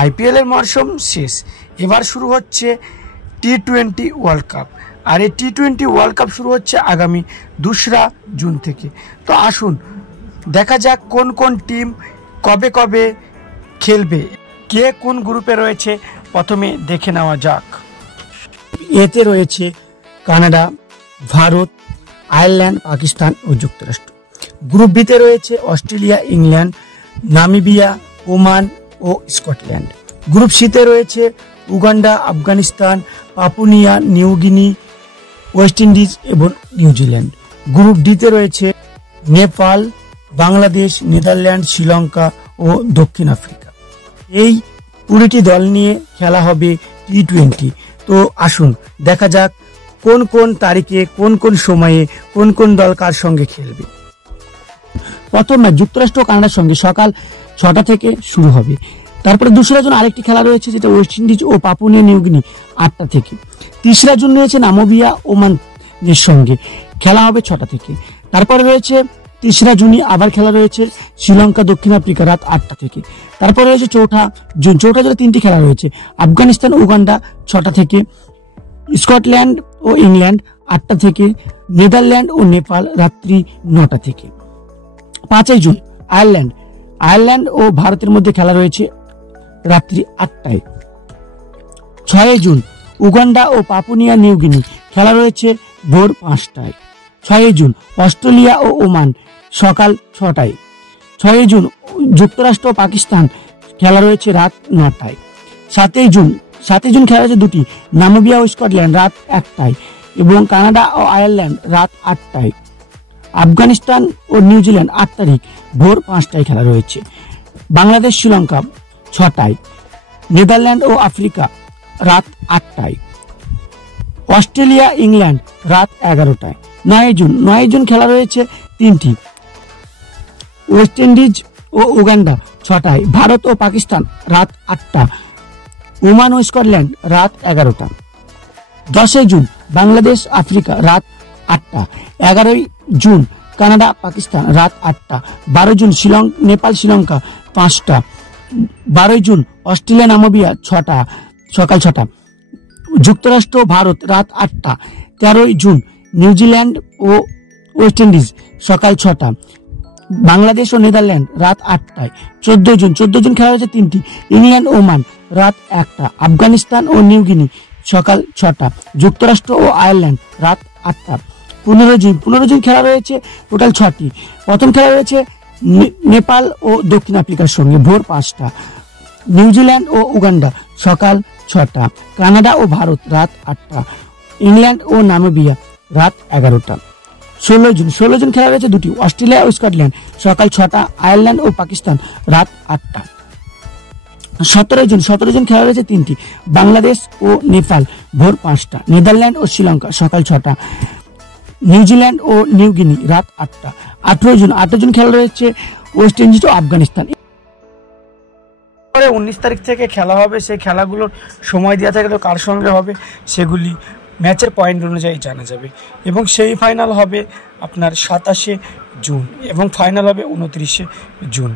আইপিএলের মরশুম শেষ, এবার শুরু হচ্ছে টি-20 ওয়ার্ল্ড কাপ। আর এই টি-20 ওয়ার্ল্ড কাপ শুরু হচ্ছে আগামী 2রা জুন থেকে। তো আসুন দেখা যাক কোন কোন টিম কবে কবে খেলবে, কে কোন গ্রুপে রয়েছে, প্রথমে দেখে নেওয়া যাক। এতে রয়েছে কানাডা, ভারত, আয়ারল্যান্ড, পাকিস্তান ও যুক্তরাষ্ট্র। গ্রুপ বিতে রয়েছে অস্ট্রেলিয়া, ইংল্যান্ড, নামিবিয়া, ওমান ও স্কটল্যান্ড। গ্রুপ সিতে রয়েছে Uganda, Afghanistan, Papua New Guinea, West Indies এবং নিউজিল্যান্ড। গ্রুপ ডিতে রয়েছে নেপাল, বাংলাদেশ, নেদারল্যান্ড, শ্রীলঙ্কা ও দক্ষিণ আফ্রিকা। এই 20টি দল নিয়ে খেলা হবে টি-20। তো আসুন দেখা যাক কোন কোন তারিখে, কোন কোন সময়ে, কোন কোন দল কার সঙ্গে খেলবে। প্রথম ম্যাচ যুক্তরাষ্ট্র ও কানাডার সঙ্গে সকাল 6টা থেকে শুরু হবে। তারপরে 2রা জুন আরেকটি খেলা রয়েছে, যেটা ওয়েস্ট ইন্ডিজ ও পাপুনিয়া নিউগিনি 8টা থেকে। 3রা জুন রয়েছে নামিবিয়া ওমানের সঙ্গে, খেলা হবে 6টা থেকে। তারপরে রয়েছে 3রা জুনই আবার খেলা রয়েছে শ্রীলঙ্কা দক্ষিণ আফ্রিকা রাত 8টা থেকে। তারপরে রয়েছে 4ঠা জুন 3টি খেলা রয়েছে, আফগানিস্তান উগান্ডা 6টা থেকে, স্কটল্যান্ড ও ইংল্যান্ড 8টা থেকে, নেদারল্যান্ড ও নেপাল রাত্রি 9টা থেকে। 5ই জুন আয়ারল্যান্ড ও ভারতের মধ্যে খেলা রয়েছে রাত্রি 8টায়। 6ই জুন উগান্ডা ও পাপুনিয়া নিউগিনি খেলা রয়েছে ভোর 5টায়। 6ই জুন অস্ট্রেলিয়া ও ওমান সকাল 6টায়। 6ই জুন যুক্তরাষ্ট্র ও পাকিস্তান খেলা রয়েছে রাত 9টায়। 7ই জুন খেলা রয়েছে 2টি, নামিবিয়া ও স্কটল্যান্ড রাত 1টায় এবং কানাডা ও আয়ারল্যান্ড রাত 8টায়। আফগানিস্তান ও নিউজিল্যান্ড 8 তারিখ ভোর 5টায় খেলা রয়েছে। বাংলাদেশ শ্রীলঙ্কা 6টায়, নেদারল্যান্ড ও আফ্রিকা রাত 8টায়, অস্ট্রেলিয়া ইংল্যান্ড রাত 11টায়। 9ই জুন খেলা রয়েছে 3টি, ওয়েস্ট ইন্ডিজ ও উগান্ডা 6টায়, ভারত ও পাকিস্তান রাত 8টা, ওমান ও স্কটল্যান্ড রাত 11টা। 10ই জুন বাংলাদেশ আফ্রিকা রাত 8টা। 11ই জুন কানাডা পাকিস্তান রাত 8টা। 12 জুন নেপাল শ্রীলঙ্কা 5টা। 12ই জুন অস্ট্রেলিয়া নামিবিয়া 6টা, সকাল 6টা। যুক্তরাষ্ট্র ভারত রাত 8টা। 13ই জুন নিউজিল্যান্ড ও ওয়েস্ট ইন্ডিজ সকাল 6টা। বাংলাদেশ ও নেদারল্যান্ড রাত 8টায়। 14 জুন খেলা হয়েছে 3টি, ইংল্যান্ড ওমান রাত 1টা, আফগানিস্তান ও নিউগিনি সকাল 6টা, যুক্তরাষ্ট্র ও আয়ারল্যান্ড রাত 8টা। 15 জুন খেলা রয়েছে টোটাল 6টি। প্রথম খেলা রয়েছে নেপাল ও দক্ষিণ আফ্রিকার সঙ্গে ভোর 5টা, নিউজিল্যান্ড ও উগান্ডা সকাল 6টা, কানাডা ও ভারত রাত 8টা, ইংল্যান্ড ও নামিবিয়া রাত 11টা। 16 জুন খেলা রয়েছে 2টি, অস্ট্রেলিয়া ও স্কটল্যান্ড সকাল 6টা, আয়ারল্যান্ড ও পাকিস্তান রাত 8টা। 17 জুন খেলা রয়েছে 3টি, বাংলাদেশ ও নেপাল ভোর 5টা, নেদারল্যান্ড ও শ্রীলঙ্কা সকাল 6টা, নিউজিল্যান্ড ও নিউগিনি রাত 8টা। 18 জুন খেলা রয়েছে ওয়েস্ট ইন্ডিজ ও আফগানিস্তান। 19 তারিখ থেকে খেলা হবে, সেই খেলাগুলোর সময় দেওয়া থাকলেও কার সঙ্গে হবে সেগুলি ম্যাচের পয়েন্ট অনুযায়ী জানা যাবে এবং সেই ফাইনাল হবে আপনার 27শে জুন এবং ফাইনাল হবে 29শে জুন।